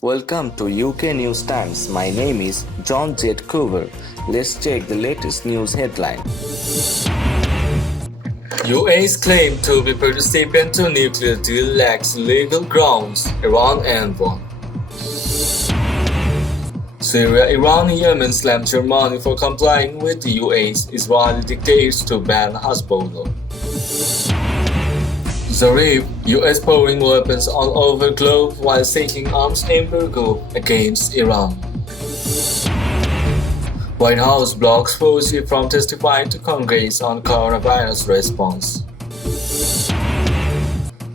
Welcome to UK News Times. My name is John Z. Coover. Let's check the latest news headline. UAE's claim to be participant to nuclear deal lacks legal grounds. Iran envoy. Syria Iran and Yemen slammed Germany for complying with the UAE's Israeli dictates to ban Hezbollah. Zarif, US pouring weapons all over globe while seeking arms embargo against Iran. White House blocks Fauci from testifying to Congress on coronavirus response.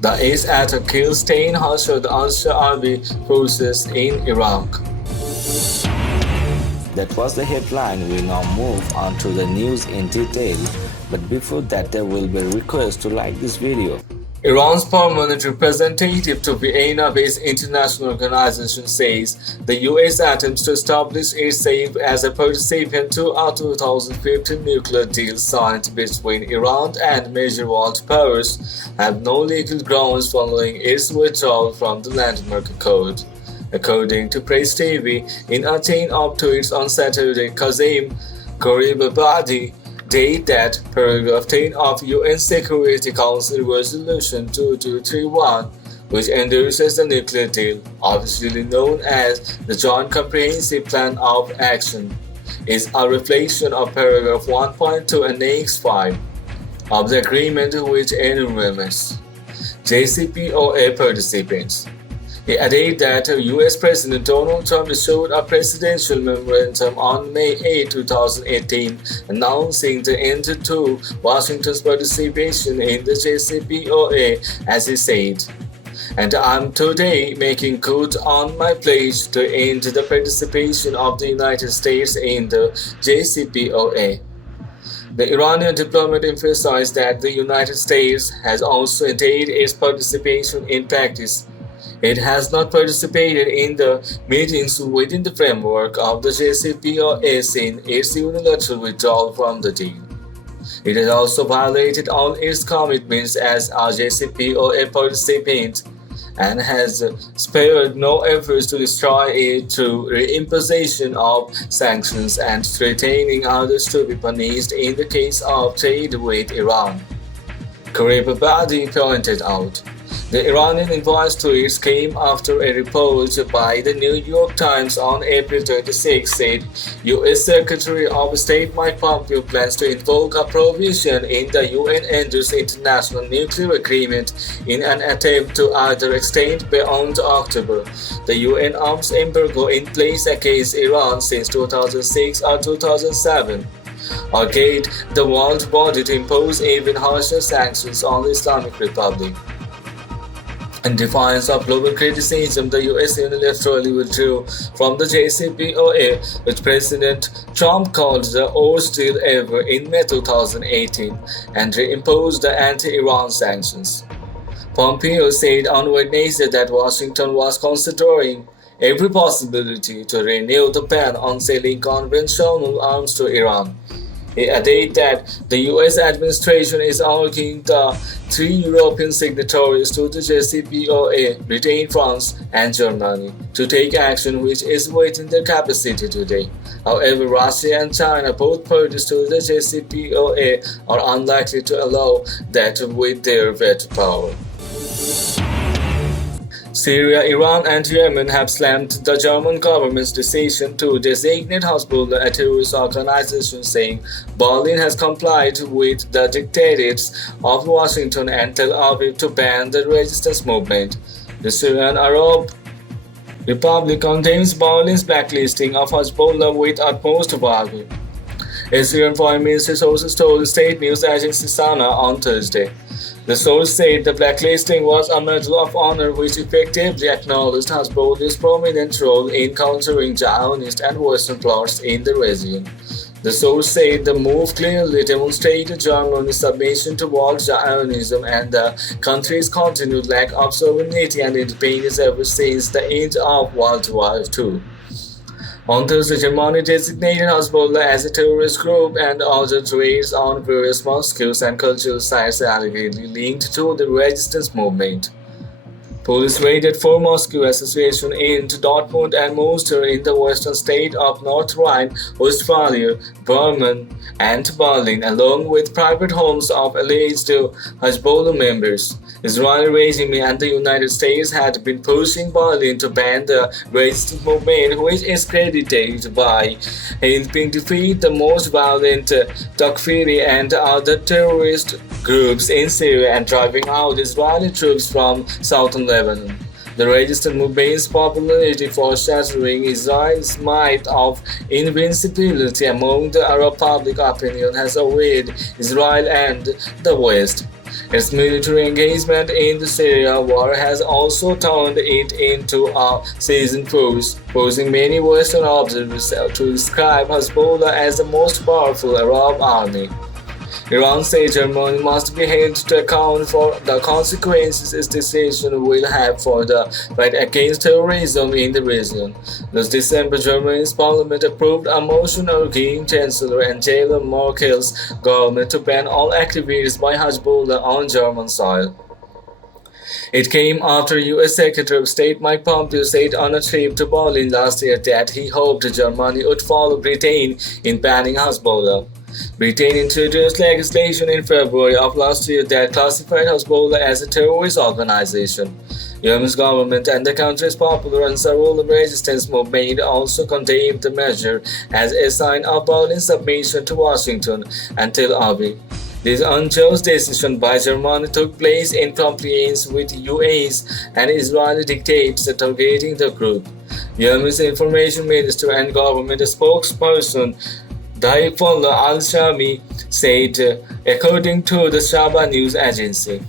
The ace attack kills 10 Hashd al-Sha'abi forces in Iraq. That was the headline. We now move on to the news in detail. But before that, there will be a request to like this video. Iran's permanent representative to Vienna-based international organization says the U.S. attempts to establish itself as a participant to a 2015 nuclear deal signed between Iran and major world powers have no legal grounds following its withdrawal from the landmark accord. According to Press TV, in a chain-up tweets on Saturday, Kazem Gharibabadi date that paragraph 10 of UN Security Council Resolution 2231, which endorses the nuclear deal, officially known as the Joint Comprehensive Plan of Action, is a reflection of paragraph 1.2 and Annex 5 of the agreement, which enumerates JCPOA participants. He added that U.S. President Donald Trump issued a presidential memorandum on May 8, 2018, announcing the end to Washington's participation in the JCPOA, as he said. And I'm today making good on my pledge to end the participation of the United States in the JCPOA. The Iranian diplomat emphasized that the United States has also ended its participation in practice. It has not participated in the meetings within the framework of the JCPOA since its unilateral withdrawal from the deal. It has also violated all its commitments as a JCPOA participant and has spared no efforts to destroy it through reimposition of sanctions and threatening others to be punished in the case of trade with Iran. Gharibabadi pointed out. The Iranian invoice to it came after a report by the New York Times on April 26 said U.S. Secretary of State Mike Pompeo plans to invoke a provision in the UN-endorsed international nuclear agreement in an attempt to either extend beyond October the UN arms embargo in place against Iran since 2006 or 2007. Or get the world body to impose even harsher sanctions on the Islamic Republic. In defiance of global criticism, the U.S. unilaterally withdrew from the JCPOA, which President Trump called the worst deal ever in May 2018, and reimposed the anti-Iran sanctions. Pompeo said on Wednesday that Washington was considering every possibility to renew the ban on selling conventional arms to Iran. He added that the U.S. administration is urging the three European signatories to the JCPOA, Britain, France, and Germany, to take action which is within their capacity today. However, Russia and China, both parties to the JCPOA, are unlikely to allow that with their veto power. Syria, Iran, and Yemen have slammed the German government's decision to designate Hezbollah a terrorist organization, saying Berlin has complied with the dictates of Washington and Tel Aviv to ban the resistance movement. The Syrian Arab Republic condemns Berlin's blacklisting of Hezbollah with utmost value. A Syrian foreign ministry sources told state news agency Sana on Thursday. The source said the blacklisting was a medal of honor which effectively acknowledged Hezbollah's prominent role in countering Zionist and Western plots in the region. The source said the move clearly demonstrated Germany's submission towards Zionism and the country's continued lack of sovereignty and independence ever since the end of World War II. On Thursday, Germany designated Hezbollah as a terrorist group and ordered raids on various mosques and cultural sites allegedly linked to the resistance movement. Police raided four Moscow associations in Dortmund and Münster in the western state of North Rhine-Westphalia, Bremen, and Berlin, along with private homes of alleged Hezbollah members. Israeli regime and the United States had been pushing Berlin to ban the resistance movement, which is credited by helping defeat the most violent Takfiri and other terrorist groups in Syria and driving out Israeli troops from southern Lebanon. The resistance movement's popularity for shattering Israel's might of invincibility among the Arab public opinion has awed Israel and the West. Its military engagement in the Syria war has also turned it into a seasoned force, forcing many Western observers to describe Hezbollah as the most powerful Arab army. Iran said Germany must be held to account for the consequences its decision will have for the fight against terrorism in the region. Last December, Germany's parliament approved a motion urging Chancellor Angela Merkel's government to ban all activities by Hezbollah on German soil. It came after U.S. Secretary of State Mike Pompeo said on a trip to Berlin last year that he hoped Germany would follow Britain in banning Hezbollah. Britain introduced legislation in February of last year that classified Hezbollah as a terrorist organization. Yemen's government and the country's popular Ansarullah resistance movement also condemned the measure as a sign of Berlin's submission to Washington and Tel Aviv. This unjust decision by Germany took place in compliance with U.S. and Israeli dictates targeting the group. Yemen's information minister and government spokesperson Daifullah al-Shami said, according to the Shaba news agency.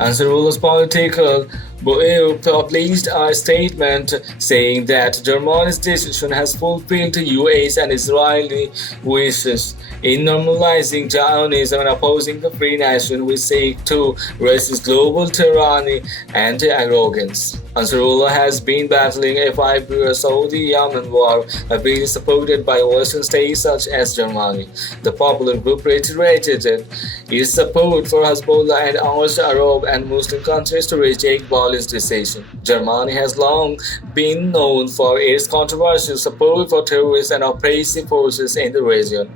Ansarullah's political bureau published a statement saying that Germany's decision has fulfilled U.S. and Israeli wishes in normalizing Zionism and opposing the free nation which seek to resist global tyranny and arrogance. Ansarullah has been battling a 5-year Saudi-Yemen war, being supported by Western states such as Germany. The popular group reiterated its support for Hezbollah and urged Arab and Muslim countries to reject Berlin's decision. Germany has long been known for its controversial support for terrorist and oppressive forces in the region,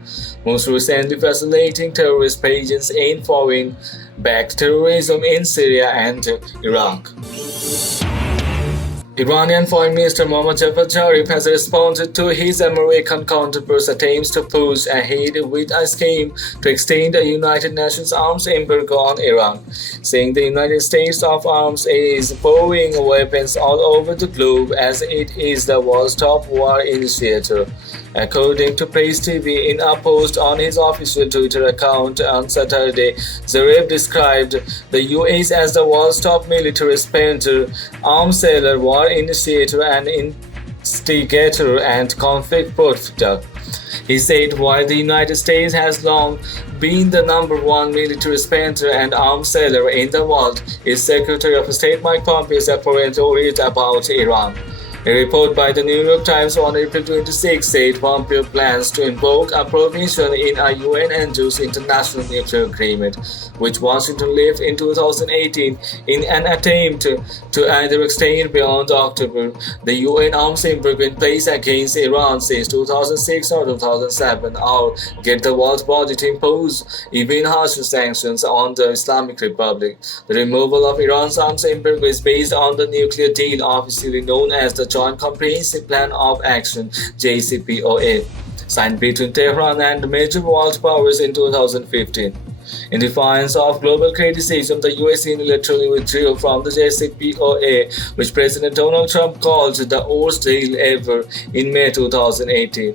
most recently facilitating terrorist pages in foreign-backed terrorism in Syria and Iraq. Iranian Foreign Minister Mohammad Javad Zarif has responded to his American counterpart's attempts to push ahead with a scheme to extend the United Nations arms embargo on Iran, saying the United States of Arms is pouring weapons all over the globe as it is the world's top war initiator. According to Press TV, in a post on his official Twitter account on Saturday, Zarif described the US as the world's top military spender, arms seller, war initiator, and instigator and conflict promoter. He said, while the United States has long been the number one military spender and arms seller in the world, its Secretary of State Mike Pompeo is apparently worried about Iran. A report by the New York Times on April 26 said Pompeo plans to invoke a provision in a UN-endorsed international nuclear agreement, which Washington left in 2018 in an attempt to either extend beyond October the UN arms embargo in place against Iran since 2006 or 2007, or get the world body to impose even harsher sanctions on the Islamic Republic. The removal of Iran's arms embargo is based on the nuclear deal, officially known as the Joint Comprehensive Plan of Action (JCPOA), signed between Tehran and major world powers in 2015. In defiance of global criticism, the US unilaterally withdrew from the JCPOA, which President Donald Trump called the worst deal ever in May 2018,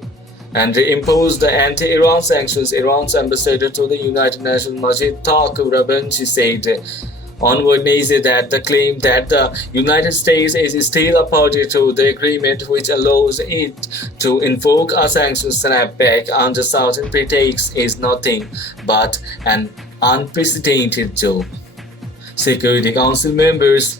and imposed the anti-Iran sanctions. Iran's ambassador to the United Nations, Majid Rabanchi, said on Wednesday that the claim that the United States is still a party to the agreement, which allows it to invoke a sanctions snapback under certain pretexts, is nothing but an unprecedented joke. Security Council members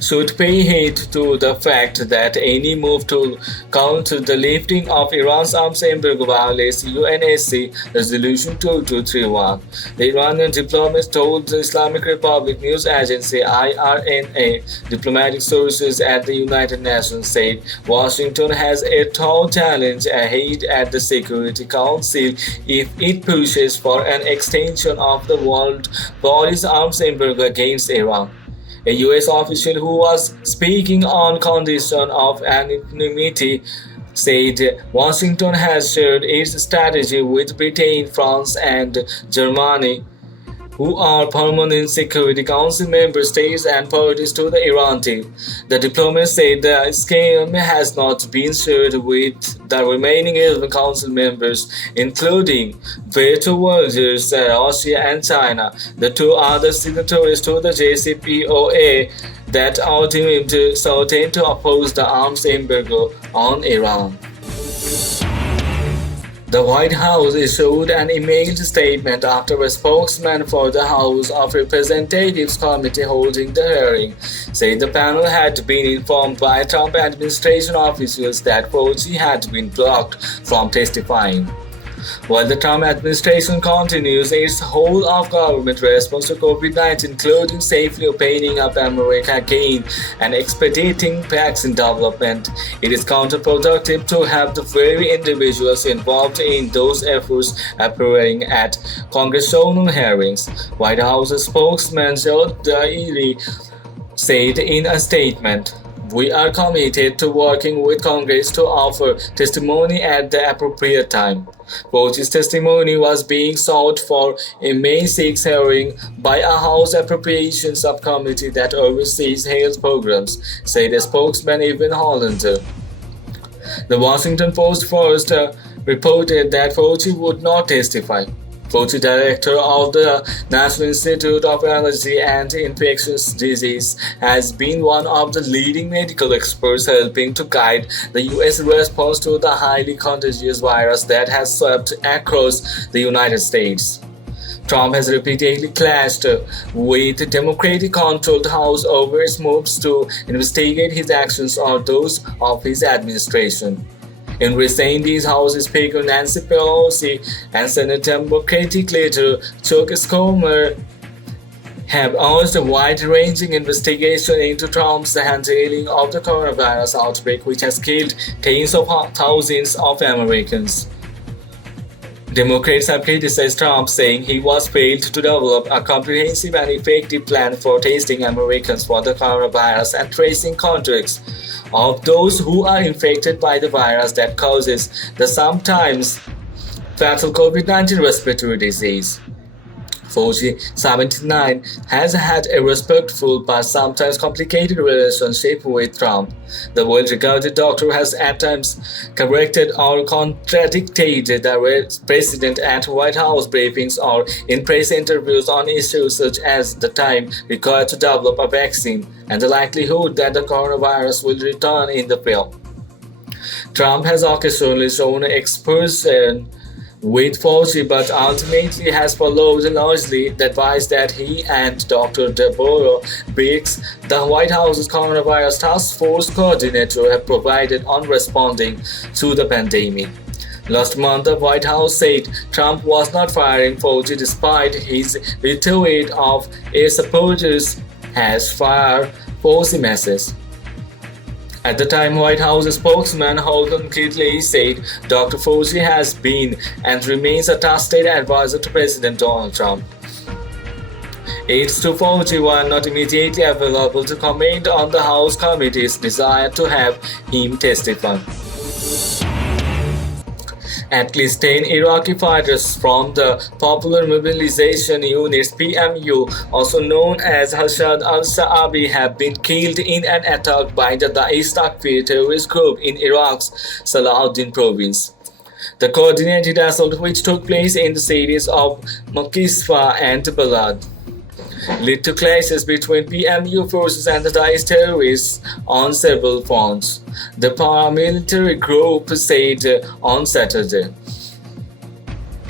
should pay heed to the fact that any move to counter the lifting of Iran's arms embargo violates UNSC Resolution 2231. The Iranian diplomat told the Islamic Republic news agency IRNA diplomatic sources at the United Nations said Washington has a tall challenge ahead at the Security Council if it pushes for an extension of the world body's arms embargo against Iran. A U.S. official who was speaking on condition of anonymity said Washington has shared its strategy with Britain, France, and Germany, who are permanent Security Council member states and parties to the Iran deal. The diplomat said the scheme has not been shared with the remaining 11 Council members, including veto holders Russia and China, the two other signatories to the JCPOA that are deemed certain to oppose the arms embargo on Iran. The White House issued an emailed statement after a spokesman for the House of Representatives committee holding the hearing said the panel had been informed by Trump administration officials that Fauci had been blocked from testifying. While the Trump administration continues its whole-of-government response to COVID-19, including safely opening up America again and expediting vaccine development, it is counterproductive to have the very individuals involved in those efforts appearing at congressional hearings. White House spokesman Joe Daly said in a statement, "We are committed to working with Congress to offer testimony at the appropriate time." Fauci's testimony was being sought for a May 6 hearing by a House Appropriations Subcommittee that oversees health programs, said a spokesman Evan Hollander. The Washington Post first reported that Fauci would not testify. Fauci, director of the National Institute of Allergy and Infectious Disease, has been one of the leading medical experts helping to guide the U.S. response to the highly contagious virus that has swept across the United States. Trump has repeatedly clashed with the Democratic-controlled House over its moves to investigate his actions or those of his administration. In recent days, House Speaker Nancy Pelosi and Senate Democratic leader Chuck Schumer have urged a wide-ranging investigation into Trump's handling of the coronavirus outbreak, which has killed tens of thousands of Americans. Democrats have criticized Trump, saying he was failed to develop a comprehensive and effective plan for testing Americans for the coronavirus and tracing contacts of those who are infected by the virus that causes the sometimes fatal COVID-19 respiratory disease. Fauci, 79, has had a respectful but sometimes complicated relationship with Trump. The well-regarded doctor has at times corrected or contradicted the president at White House briefings or in press interviews on issues such as the time required to develop a vaccine and the likelihood that the coronavirus will return in the fall. Trump has occasionally shown expression with Fauci, but ultimately has followed largely the advice that he and Dr. Deborah Birx, the White House's coronavirus task force coordinator, have provided on responding to the pandemic. Last month, the White House said Trump was not firing Fauci despite his retweet of a supporters has fired Fauci message. At the time, White House spokesman Holden Kittley said Dr. Fauci has been and remains a trusted advisor to President Donald Trump. Aides to Fauci were not immediately available to comment on the House committee's desire to have him testify. At least 10 Iraqi fighters from the Popular Mobilization Units PMU, also known as Hashad al-Sha'abi, have been killed in an attack by the Daesh Takfir terrorist group in Iraq's Salahuddin province. The coordinated assault, which took place in the cities of Makisfa and Balad, led to clashes between PMU forces and the Daesh terrorists on several fronts, the paramilitary group said on Saturday.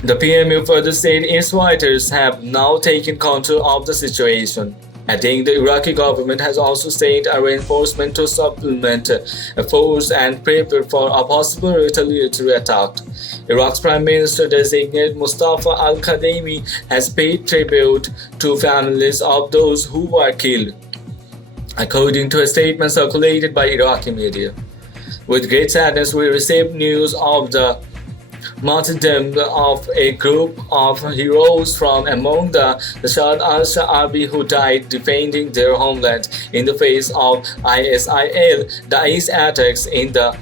The PMU further said its fighters have now taken control of the situation. adding the Iraqi government has also sent a reinforcement to supplement a force and prepare for a possible retaliatory attack. Iraq's Prime Minister designate Mustafa al-Kadhimi has paid tribute to families of those who were killed, according to a statement circulated by Iraqi media. With great sadness, we received news of the martyrdom of a group of heroes from among the Rashad al-Sha'abi who died defending their homeland in the face of ISIL Daesh attacks in the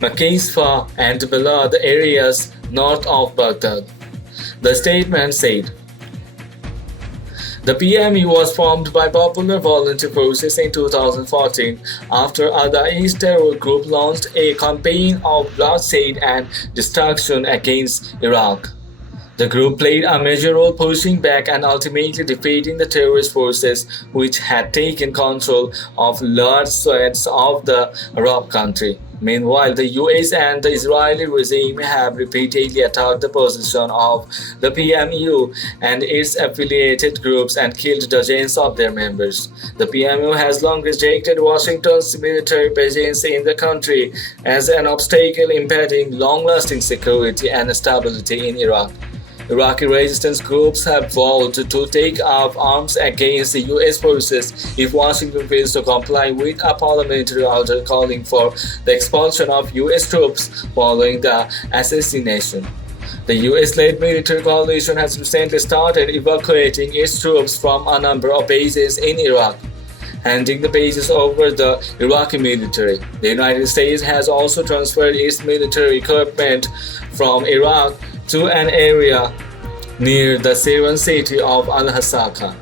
Makisfa and Balad areas north of Baghdad. The statement said, the PMU was formed by Popular Volunteer Forces in 2014 after a Daesh terror group launched a campaign of bloodshed and destruction against Iraq. The group played a major role pushing back and ultimately defeating the terrorist forces which had taken control of large swaths of the Arab country. Meanwhile, the US and the Israeli regime have repeatedly attacked the position of the PMU and its affiliated groups and killed dozens of their members. The PMU has long rejected Washington's military presence in the country as an obstacle impeding long-lasting security and stability in Iraq. Iraqi resistance groups have vowed to take up arms against the US forces if Washington fails to comply with a parliamentary order calling for the expulsion of US troops following the assassination. The US-led military coalition has recently started evacuating its troops from a number of bases in Iraq, handing the bases over the Iraqi military. The United States has also transferred its military equipment from Iraq to an area near the Syrian city of Al-Hasaka.